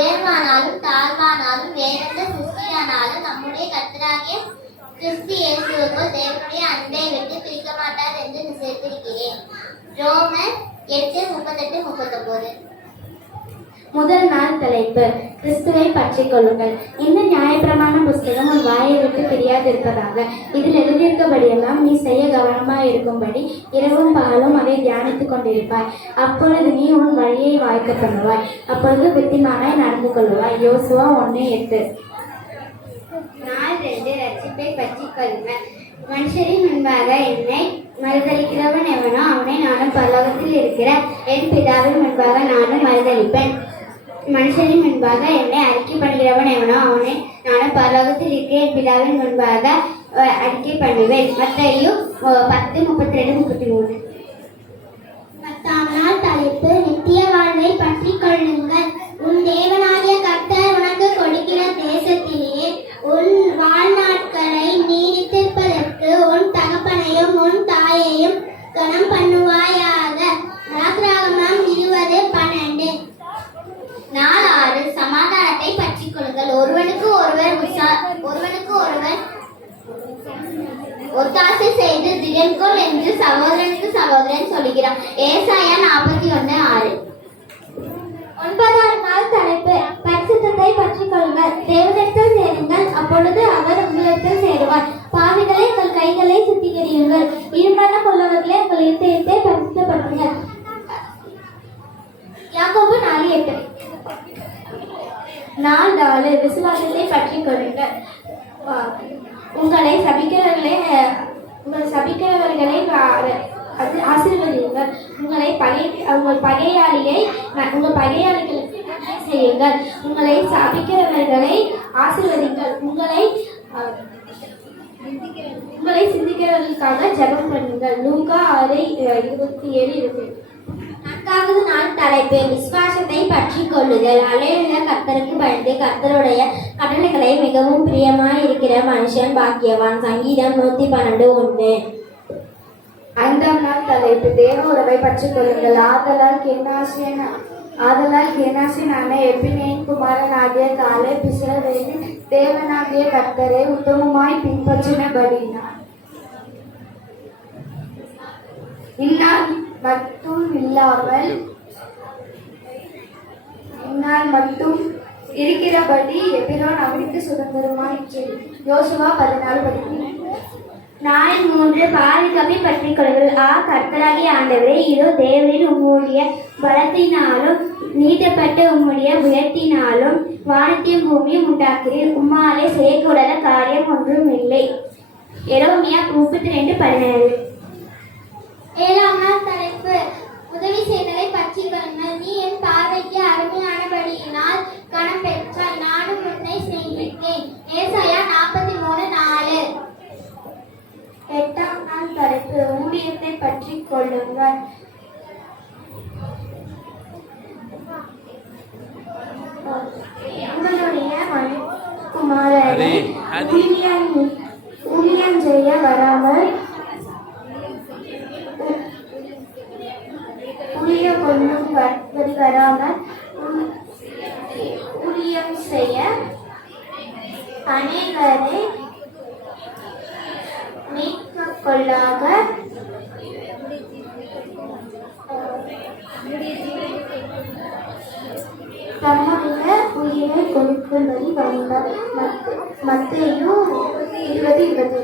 உயர்வானாலும் தாழ்வானாலும் வேறெந்த சிருஷ்டியானாலும் நம்முடைய கர்த்தராகிய கிறிஸ்து இயேசுவுக்குள் தேவனுடைய அன்பை விட்டு பிரிக்க மாட்டார் என்று நிச்சயித்திருக்கிறேன். ரோமர் 8:38-39. முதல் நாள் தலைப்பு கிறிஸ்துவை பற்றிக் கொள்ளுங்கள். இந்த நியாயப்பிரமாண புஸ்தகம் உன் வாயை விட்டு பிரியாதிருப்பதாக. இதில் எழுதியிருக்கபடியெல்லாம் நீ செய்ய கவனமாய் இருக்கும்படி இரவும் பகலும் அதை தியானித்துக் கொண்டிருப்பாய். அப்பொழுது நீ உன் வழியை வாய்க்க பண்ணுவாய். அப்பொழுது புத்திமானாய் நடந்து கொள்வாய். யோசுவா 1:8. நாள் 2 ரட்சிப்பை பற்றிக் கொள்ளுங்கள். மனுஷரின் முன்பாக என்னை மறுதளிக்கிறவன் எவனோ அவனை நானும் பரலோகத்தில் இருக்கிற என் பிதாவின் முன்பாக நானும் மறுதளிப்பேன். மனுஷரின் முன்பாக என்னை அறிக்கை பண்ணுகிறவன் எவனோ அவனை நானும் பரலோகத்தில் இருக்கிற என் பிதாவின் முன்பாக அறிக்கை பண்ணுவேன். மத்தேயு 10:32-33. 10ஆம் நாள் தலைப்பு நித்திய வாழ்வை பற்றிக் கொள்ளுங்கள். உன் தேவனாகிய கர்த்தர் உனக்கு கொடுக்கிற தேசத்திலே உன் வாழ்நாட்களை நீடித்திருப்பதற்கு உன் தகப்பனையும் உன் தாயையும் கனம் பண்ணுவாயாக. யாத்ராகமம் 20:12. நாள் 6 சமாதானத்தை பற்றிக் கொள்ளுங்கள். ஒருவனுக்கு ஒருவர் ஒத்தாசை செய்து திடன்கொள் என்று சகோதரனுக்கு சகோதரன் சொல்கிறான். ஏசாயா 41:6. 9ஆம் நாள் தலைப்பு பரிசுத்தத்தை பற்றிக் கொள்ளுங்கள். தேவனிடத்தில் சேருங்கள், அப்பொழுது அவர் உங்களிடத்தில் சேருவார். பாவிகளை உங்கள் கைகளை சுத்திகரியுங்கள், ஈடுபாடம் உள்ளவர்களே உங்கள் இதயத்தை பரிசுத்தப்படுத்துங்கள். யாக்கோபு 4:8. நாள் 4 விசுவாசத்தை பற்றிக் கொள்ளுங்கள். உங்களை சபிக்கிறவர்களை ஆசீர்வதியுங்கள். உங்கள் பகையாளிகளுக்கு செய்யுங்கள். உங்களை சபிக்கிறவர்களை ஆசீர்வதிங்கள். உங்களை சிந்திக்கிறவர்களுக்காக ஜெபம் பண்ணுங்கள். லூக்கா 6:27-20. 4வது நாள் தலைப்பு விசுவாசத்தை பற்றிக் கொள்ளுதல். அல்லேலூயா. கர்த்தருக்கு பயந்து கர்த்தருடைய கட்டளைகளை மிகவும் பிரியமாய் இருக்கிற மனுஷன் பாக்கியவான். சங்கீதம் 112:1. 5ஆம் நாள் தலைப்பு தேவ உறவை பற்றிக் கொள்ளுங்கள். ஆதலால் கேனாசியனான எபினேயின் குமாரன் ஆகிய காலை இஸ்ரவேலின் தேவனாகிய கர்த்தரை உத்தமமாய் பின்பற்றினபடினார். இந்நாள் மட்டும் இருக்கிறபடி எபிரோன் அவனுக்கு சுதந்திரமாயிற்று. யோசுவா 14:13. நாள் 3 பாதுகாப்பை பற்றிக் கொள்ளுங்கள். கர்த்தராகிய ஆண்டவரே, இதோ தேவரின் உம்முடைய பலத்தினாலும் நீட்டப்பட்ட உம்முடைய உயர்த்தினாலும் வானத்தையும் பூமியும் உண்டாக்கிறீர். உம்மாலே செய்யக்கூடாத காரியம் ஒன்றும் இல்லை. எரேமியா 32:17. 7ஆம் நாள் தலைப்பு உதவி செய்தலை பற்றிக் கொள்ளுங்கள். நீ என் பார்வைக்கு அருமையானபடியினால் கனம் பெற்றாய், நானும் உன்னை சிநேகித்தேன். ஏசாயா 43:4. 8ஆம் நாள் தலைப்பு ஊழியத்தை பற்றிக் கொள்ளுங்கள். உங்களுடைய குமாரனை ஊழியம் செய்ய வராமல் ஊழியம் செய்ய அநேகரை மீட்கொள்ளாக தம்முடைய உயிரை கொடுக்கும்படி வந்தார். மத்தேயு 20:20.